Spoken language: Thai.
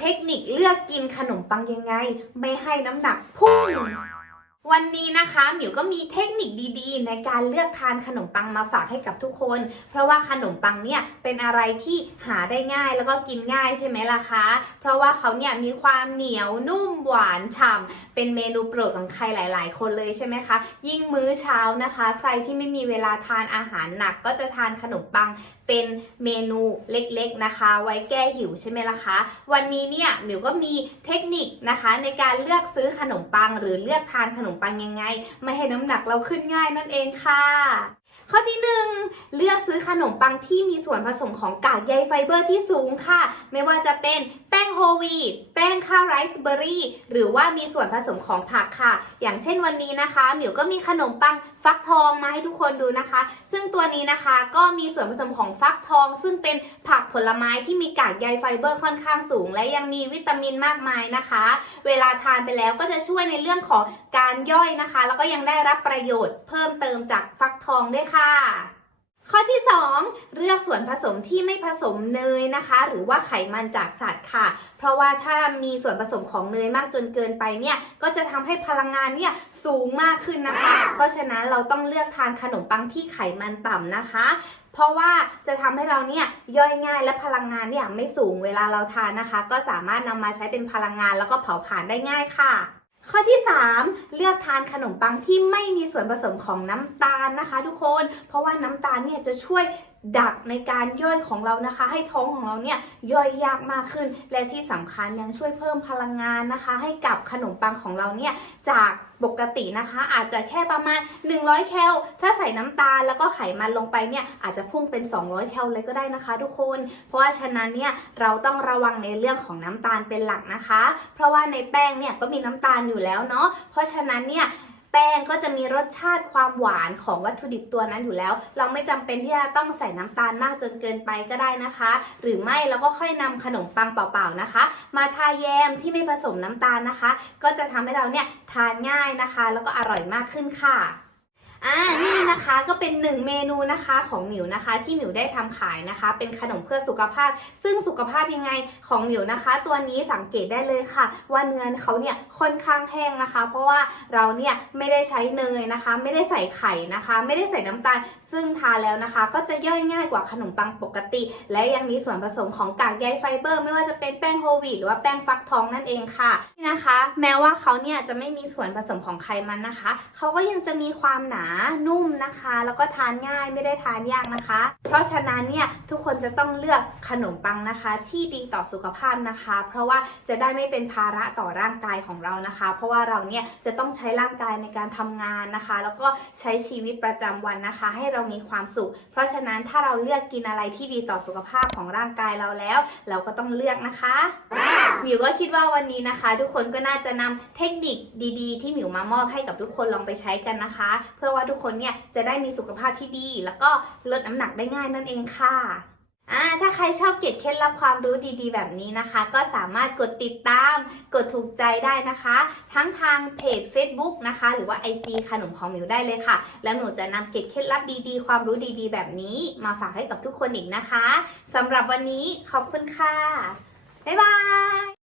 เทคนิคเลือกกินขนมปังยังไง ไม่ให้น้ำหนักพุ่ง วันนี้นะคะหมิวก็มีเทคนิคดีๆ ในการเลือกทานขนมปังมาฝากให้กับทุกคน เพราะว่าขนมปังเนี่ยเป็นอะไรที่หาได้ง่ายแล้วก็กินง่ายใช่ไหมล่ะคะ เพราะว่าเขาเนี่ยมีความเหนียวนุ่มหวานฉ่ำเป็นเมนูโปรดของใครหลาย ๆ คนเลยใช่ไหมคะ ยิ่งมื้อเช้านะคะ ใครที่ไม่มีเวลาทานอาหารหนัก ก็จะทานขนมปังเป็นเมนูเล็กๆนะคะ ไว้แก้หิวใช่ไหมล่ะคะ วันนี้เนี่ยหมิวก็มีเทคนิคนะคะ ในการเลือกซื้อขนมปังหรือเลือกทานขนมปังยังไง ไม่ให้น้ำหนักเราขึ้นง่ายนั่นเองค่ะ ข้อที่หนึ่งเลือกซื้อขนมปังที่มีส่วนผสมของกากใยไฟเบอร์ที่สูงค่ะ ไม่ว่าจะเป็นแป้งโฮวีตแป้งข้าวไรซ์เบอร์รี่ หรือว่ามีส่วนผสมของผักค่ะ อย่างเช่นวันนี้นะคะหมิวก็มีขนมปังฟักทองมาให้ทุกคนดูนะคะ ซึ่งตัวนี้นะคะก็มีส่วนผสมของฟักทอง ซึ่งเป็นผักผลไม้ที่มีกากใยไฟเบอร์ค่อนข้างสูง และยังมีวิตามินมากมายนะคะ เวลาทานไปแล้วก็จะช่วยในเรื่องของการย่อยนะคะ แล้วก็ยังได้รับประโยชน์เพิ่มเติมจากฟักทองด้วยค่ะข้อที่ 2 เลือกส่วนผสมที่ไม่ผสมเนยนะคะ หรือว่าไขมันจากสัตว์ค่ะ เพราะว่าถ้ามีส่วนผสมของเนยมากจนเกินไปเนี่ยก็จะทำให้พลังงานเนี่ยสูงมากขึ้นนะคะ เพราะฉะนั้นเราต้องเลือกทานขนมปังที่ไขมันต่ำนะคะเพราะว่าจะทำให้เราเนี่ยย่อยง่ายและพลังงานเนี่ยไม่สูงเวลาเราทานนะคะ ก็สามารถนำมาใช้เป็นพลังงานแล้วก็เผาผลาญได้ง่ายค่ะ ข้อที่ 3 เลือกทานขนมปังที่ไม่มีส่วนผสมของน้ำตาลนะคะ ทุกคน เพราะว่าน้ำตาลเนี่ยจะช่วยดักในการย่อยของเรานะคะ ให้ท้องของเราเนี่ยย่อยยากมากขึ้น และที่สำคัญยังช่วยเพิ่มพลังงานนะคะ ให้กับขนมปังของเราเนี่ยจากปกตินะคะ อาจจะแค่ประมาณ 100 แคล ถ้าใส่น้ำตาลแล้วก็ไขมันลงไปเนี่ยอาจจะพุ่งเป็น 200 แคลเลยก็ได้นะคะ ทุกคน เพราะว่าฉะนั้นเนี่ยเราต้องระวังในเรื่องของน้ำตาลเป็นหลักนะคะ เพราะว่าในแป้งเนี่ยก็มีน้ำตาลอยู่แล้วเนาะเพราะฉะนั้นเนี่ย แป้งก็จะมีรสชาติความหวานของวัตถุดิบตัวนั้นอยู่แล้ว เราไม่จำเป็นที่จะต้องใส่น้ำตาลมากจนเกินไปก็ได้นะคะ หรือไม่เราก็ค่อยนำขนมปังเปล่าๆนะคะ มาทาแยมที่ไม่ผสมน้ำตาลนะคะ ก็จะทำให้เราเนี่ยทานง่ายนะคะ แล้วก็อร่อยมากขึ้นค่ะ อ่านี่นะคะก็เป็นหนึ่งเมนูนะคะของหมิวนะคะ ที่หมิวได้ทำขายนะคะ เป็นขนมเพื่อสุขภาพ ซึ่งสุขภาพยังไงของหมิวนะคะ ตัวนี้สังเกตได้เลยค่ะ ว่าเนื้อเขาเนี่ยค่อนข้างแห้งนะคะ เพราะว่าเราเนี่ยไม่ได้ใช้เนยนะคะ ไม่ได้ใส่ไข่นะคะ ไม่ได้ใส่น้ำตาล ซึ่งทานแล้วนะคะ ก็จะย่อยง่ายกว่าขนมปังปกติ และยังมีส่วนผสมของกากใยไฟเบอร์ ไม่ว่าจะเป็นแป้งโฮลวีตหรือว่าแป้งฟักทองนั่นเองค่ะนี่นะคะ แม้ว่าเขาเนี่ยจะไม่มีส่วนผสมของไขมันนะคะเขาก็ยังจะมีความหนานุ่มนะคะ แล้วก็ทานง่ายไม่ได้ทานยากนะคะ เพราะฉะนั้นเนี่ยทุกคนจะต้องเลือกขนมปังนะคะ ที่ดีต่อสุขภาพนะคะ เพราะว่าจะได้ไม่เป็นภาระต่อร่างกายของเรานะคะ เพราะว่าเราเนี่ยจะต้องใช้ร่างกายในการทำงานนะคะ แล้วก็ใช้ชีวิตประจำวันนะคะ ให้เรามีความสุข เพราะฉะนั้นถ้าเราเลือกกินอะไรที่ดีต่อสุขภาพของร่างกายเราแล้ว เราก็ต้องเลือกนะคะหมิวก็คิดว่าวันนี้นะคะ ทุกคนก็น่าจะนำเทคนิคดี ๆ ที่หมิวมามอบให้กับทุกคนลองไปใช้กันนะคะ เพื่อว่าทุกคนเนี่ยจะได้มีสุขภาพที่ดี แล้วก็ลดน้ำหนักได้ง่ายนั่นเองค่ะอ่าถ้าใครชอบเก็บเคล็ดลับความรู้ดีๆ แบบนี้นะคะ ก็สามารถกดติดตาม กดถูกใจได้นะคะ ทั้งทางเพจ Facebook นะคะ หรือว่า IG ขนมของหมิวได้เลยค่ะ แล้วหนูจะนำเก็บเคล็ดลับดีๆ ความรู้ดีๆ แบบนี้ มาฝากให้กับทุกคนอีกนะคะสำหรับวันนี้ขอบคุณค่ะ บ๊ายบาย